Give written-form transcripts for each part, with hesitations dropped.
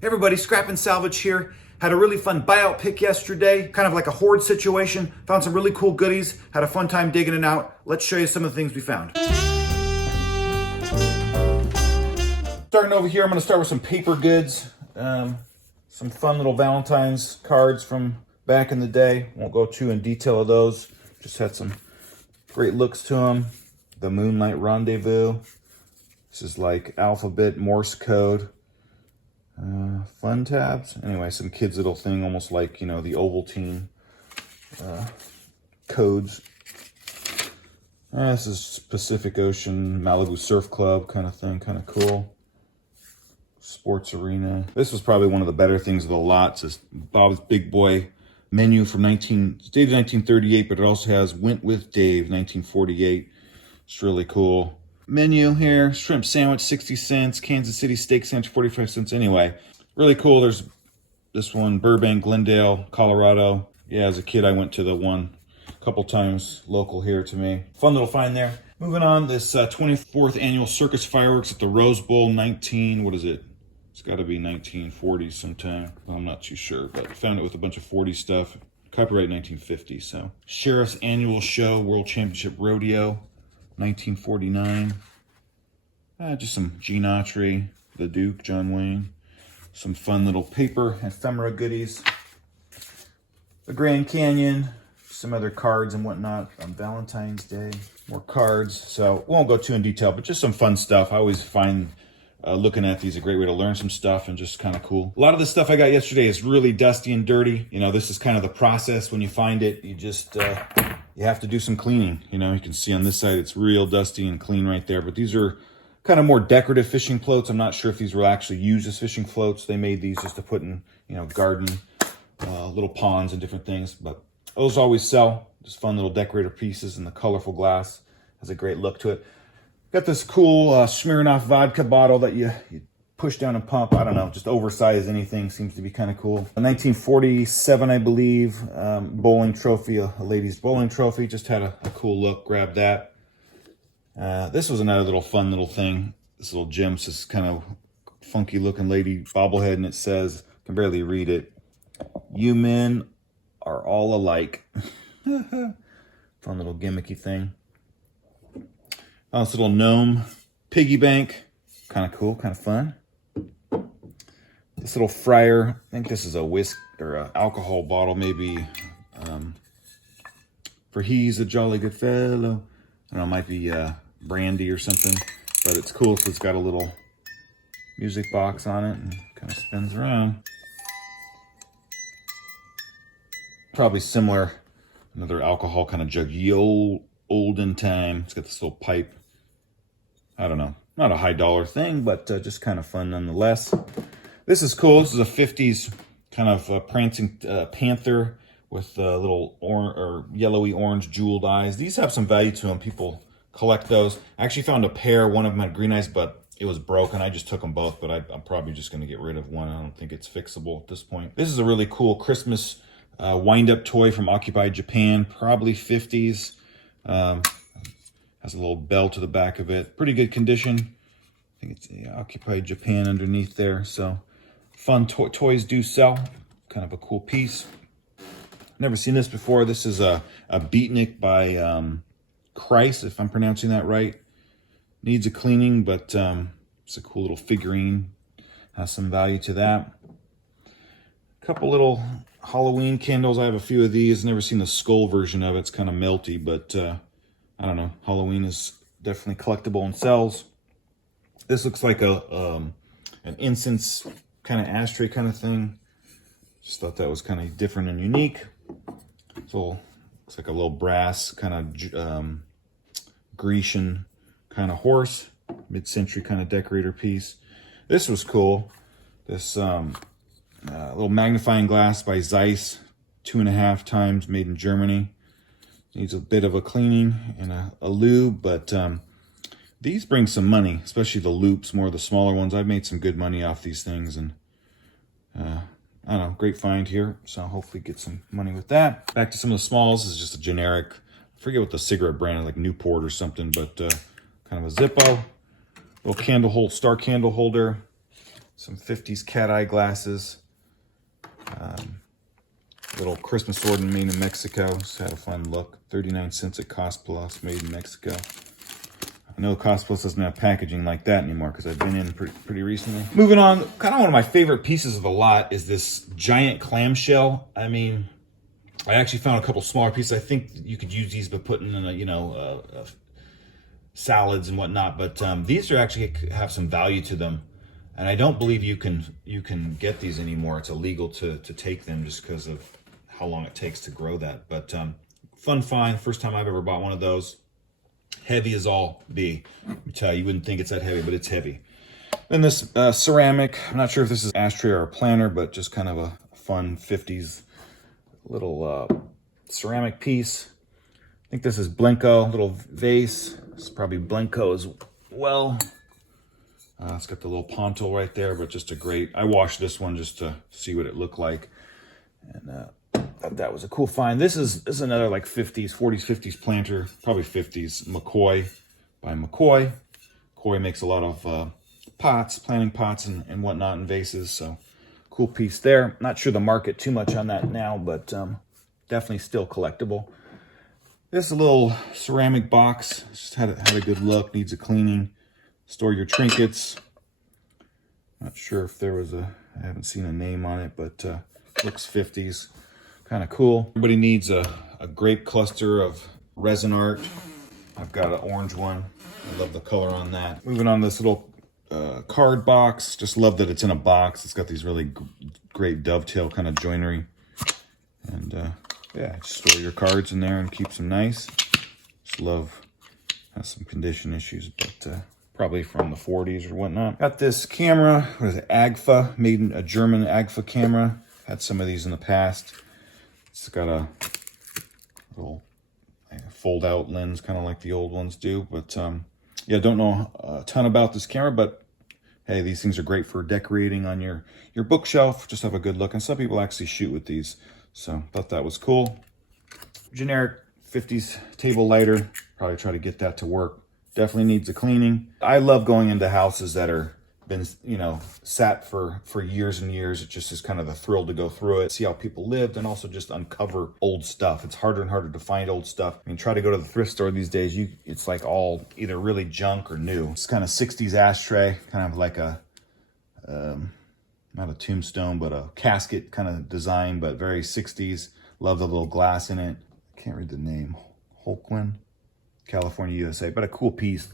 Hey everybody, Scrap and Salvage here. Had a really fun buyout pick yesterday, kind of like a hoard situation. Found some really cool goodies, had a fun time digging it out. Let's show you some of the things we found. Starting over here, I'm gonna start with some paper goods. Some fun little Valentine's cards from back in the day. Won't go too in detail of those. Just had some great looks to them. The Moonlight Rendezvous. This is like alphabet Morse code. Fun tabs. Anyway, some kids' little thing, almost like, you know, the Ovaltine codes. This is Pacific Ocean, Malibu Surf Club kind of thing, kind of cool. Sports Arena. This was probably one of the better things of the lot. It says Bob's Big Boy menu from dated 1938, but it also has Went with Dave, 1948. It's really cool. Menu here, shrimp sandwich, 60 cents, Kansas City steak sandwich, 45 cents. Anyway, really cool. There's this one, Burbank, Glendale, Colorado. Yeah, as a kid, I went to the one a couple times, local here to me. Fun little find there. Moving on, this 24th annual circus fireworks at the Rose Bowl, what is it? It's got to be 1940 sometime. Well, I'm not too sure, but found it with a bunch of 40 stuff. Copyright 1950, so. Sheriff's Annual Show, World Championship Rodeo, 1949. Just some Gene Autry, The Duke, John Wayne. Some fun little paper ephemera goodies. The Grand Canyon, some other cards and whatnot on Valentine's Day. More cards, so won't go too in detail, but just some fun stuff. I always find looking at these a great way to learn some stuff and just kind of cool. A lot of the stuff I got yesterday is really dusty and dirty. You know, this is kind of the process when you find it. You just, you have to do some cleaning. You know, you can see on this side it's real dusty and clean right there. But these are kind of more decorative fishing floats. I'm not sure if these were actually used as fishing floats. They made these just to put in, you know, garden, little ponds and different things. But those always sell. Just fun little decorator pieces, and the colorful glass has a great look to it. Got this cool Smirnoff vodka bottle that you push down and pump. I don't know, just oversized anything. Seems to be kind of cool. A 1947, I believe, bowling trophy, a ladies' bowling trophy. Just had a cool look. Grabbed that. This was another little fun little thing. This little gem, it's this kind of funky looking lady bobblehead, and it says, I can barely read it, "You men are all alike." Fun little gimmicky thing. This little gnome piggy bank, kind of cool, kind of fun. This little friar, I think this is a whisk or an alcohol bottle, maybe. For he's a jolly good fellow. I don't know, it might be brandy or something, but it's cool. So it's got a little music box on it and kind of spins around. Probably similar, another alcohol kind of jug, olden time. It's got this little pipe. I don't know, not a high dollar thing, but just kind of fun nonetheless. This is cool. This is a 50s kind of prancing panther with little yellowy orange jeweled eyes. These have some value to them. People collect those. I actually found a pair. One of them had green eyes, but it was broken. I just took them both, but I'm probably just going to get rid of one. I don't think it's fixable at this point. This is a really cool Christmas wind-up toy from Occupied Japan, probably 50s. Has a little bell to the back of it. Pretty good condition. I think it's Occupied Japan underneath there. So fun toys do sell. Kind of a cool piece. Never seen this before. This is a beatnik by Christ, if I'm pronouncing that right. Needs a cleaning, but it's a cool little figurine. Has some value to that. A couple little Halloween candles. I have a few of these. Never seen the skull version of it. It's kind of melty, but I don't know. Halloween is definitely collectible and sells. This looks like an incense kind of ashtray kind of thing. Just thought that was kind of different and unique. So looks like a little brass kind of Grecian kind of horse, mid-century kind of decorator piece. This was cool. This little magnifying glass by Zeiss, 2.5 times, made in Germany. Needs a bit of a cleaning and a lube, but these bring some money, especially the loops, more of the smaller ones. I've made some good money off these things, and I don't know, great find here. So hopefully get some money with that. Back to some of the smalls. This is just a generic, I forget what the cigarette brand is, like Newport or something, but kind of a Zippo. Little candle hold, star candle holder. Some 50s cat eye glasses. Little Christmas ornament made in Mexico. Just had a fun look. 39 cents at Cost Plus, made in Mexico. I know Cost Plus doesn't have packaging like that anymore because I've been in pretty recently. Moving on, kind of one of my favorite pieces of the lot is this giant clamshell. I mean, I actually found a couple smaller pieces. I think you could use these by putting in salads and whatnot, but these are actually have some value to them. And I don't believe you can get these anymore. It's illegal to take them just because of how long it takes to grow that. But fun find, first time I've ever bought one of those. Heavy as all be. Let me tell you, you wouldn't think it's that heavy, but it's heavy. Then this ceramic, I'm not sure if this is ashtray or a planter, but just kind of a fun 50s little ceramic piece. I think this is Blenko, little vase. It's probably Blenko as well. It's got the little ponto right there, but just a great, I washed this one just to see what it looked like. And thought that was a cool find. This is another like 50s, 40s, 50s planter, probably 50s, McCoy by McCoy. McCoy makes a lot of pots, planting pots and whatnot, and vases, so cool piece there. Not sure the market too much on that now, but definitely still collectible. This little ceramic box, just had a good look, needs a cleaning. Store your trinkets. Not sure if there was I haven't seen a name on it, but looks 50s. Kind of cool. Everybody needs a grape cluster of resin art. I've got an orange one. I love the color on that. Moving on to this little card box. Just love that it's in a box. It's got these really great dovetail kind of joinery. And yeah, just store your cards in there and keep them nice. Just love, has some condition issues, but probably from the 40s or whatnot. Got this camera, what is it, Agfa, made in a German Agfa camera. Had some of these in the past. It's got a little fold out lens, kind of like the old ones do. But yeah, don't know a ton about this camera, but hey, these things are great for decorating on your bookshelf. Just have a good look. And some people actually shoot with these. So thought that was cool. Generic 50s table lighter. Probably try to get that to work. Definitely needs a cleaning. I love going into houses that are been, sat for years and years. It just is kind of a thrill to go through it, see how people lived, and also just uncover old stuff. It's harder and harder to find old stuff. I mean, try to go to the thrift store these days, it's like all either really junk or new. It's kind of 60s ashtray, kind of like a, not a tombstone, but a casket kind of design, but very 60s. Love the little glass in it. I can't read the name. Holquin, California, USA, but a cool piece.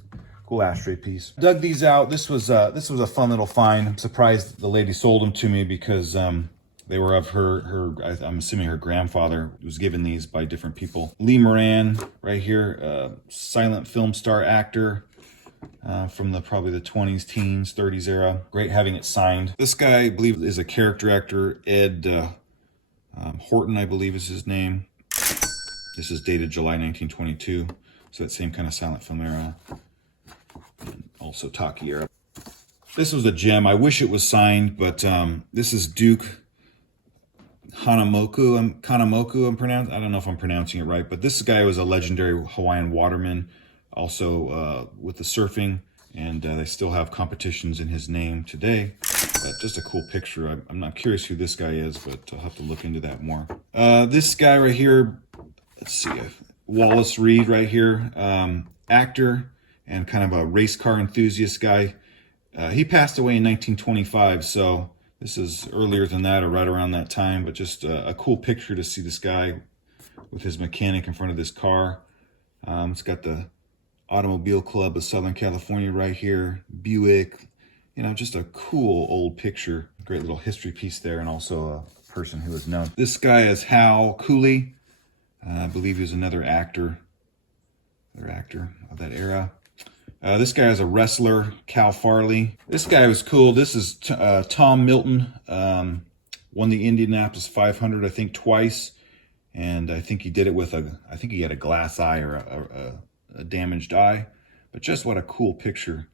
Cool ashtray piece. Dug these out. This was a fun little find. I'm surprised the lady sold them to me because they were of I'm assuming her grandfather was given these by different people. Lee Moran right here, silent film star actor from probably the 20s, teens, 30s era. Great having it signed. This guy, I believe, is a character actor. Ed Horton, I believe is his name. This is dated July 1922. So that same kind of silent film era. And also Taki era. This was a gem. I wish it was signed, but this is Duke Hanamoku. I don't know if I'm pronouncing it right, but this guy was a legendary Hawaiian waterman, also with the surfing, and they still have competitions in his name today. But just a cool picture. I'm not curious who this guy is, but I'll have to look into that more. This guy right here, let's see, Wallace Reed right here, actor and kind of a race car enthusiast guy. He passed away in 1925, so this is earlier than that or right around that time, but just a cool picture to see this guy with his mechanic in front of this car. It's got the Automobile Club of Southern California right here, Buick, just a cool old picture. Great little history piece there, and also a person who is known. This guy is Hal Cooley. I believe he was another actor of that era. This guy is a wrestler, Cal Farley. This guy was cool. This is Tom Milton. Won the Indianapolis 500, I think, twice. And I think he did it with I think he had a glass eye or a damaged eye. But just what a cool picture.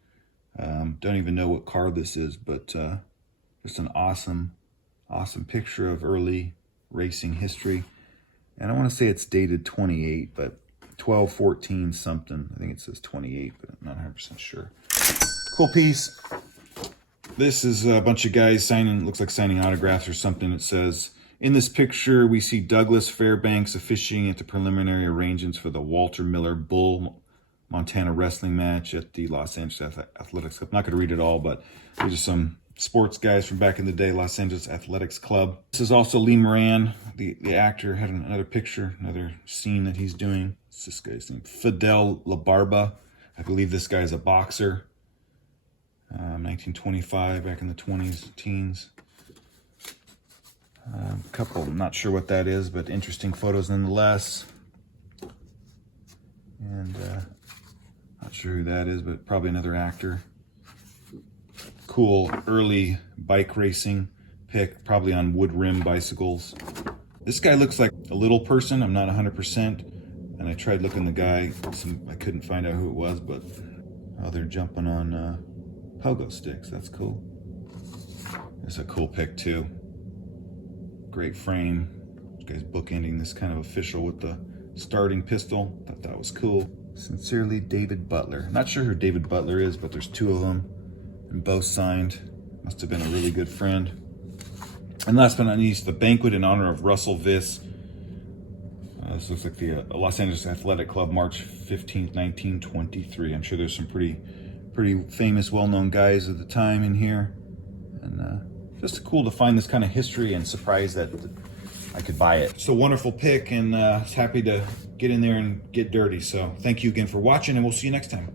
Don't even know what car this is, but just an awesome picture of early racing history. And I want to say it's dated 28, but 12, 14 something. I think it says 28, but I'm not 100% sure. Cool piece. This is a bunch of guys signing, looks like signing autographs or something. It says, in this picture, we see Douglas Fairbanks officiating at the preliminary arrangements for the Walter Miller Bull Montana wrestling match at the Los Angeles Athletics Club. I'm not going to read it all, but these are some sports guys from back in the day, Los Angeles Athletics Club. This is also Lee Moran, the actor, had another picture, another scene that he's doing. It's this guy's name, Fidel LaBarba. I believe this guy's a boxer. 1925, back in the 20s, teens. A couple, I'm not sure what that is, but interesting photos nonetheless. And not sure who that is, but probably another actor. Cool early bike racing pic, probably on wood rim bicycles. This guy looks like a little person. I'm not 100%. And I tried looking the guy, I couldn't find out who it was, but they're jumping on pogo sticks. That's cool. It's a cool pic too. Great frame. This guy's bookending this kind of official with the starting pistol. Thought that was cool. Sincerely, David Butler. Not sure who David Butler is, but there's two of them and both signed. Must have been a really good friend. And last but not least, the banquet in honor of Russell Viss. This looks like the Los Angeles Athletic Club, March 15th, 1923. I'm sure there's some pretty famous, well-known guys at the time in here. And just cool to find this kind of history and surprised that I could buy it. It's a wonderful pick, and I was happy to get in there and get dirty. So thank you again for watching, and we'll see you next time.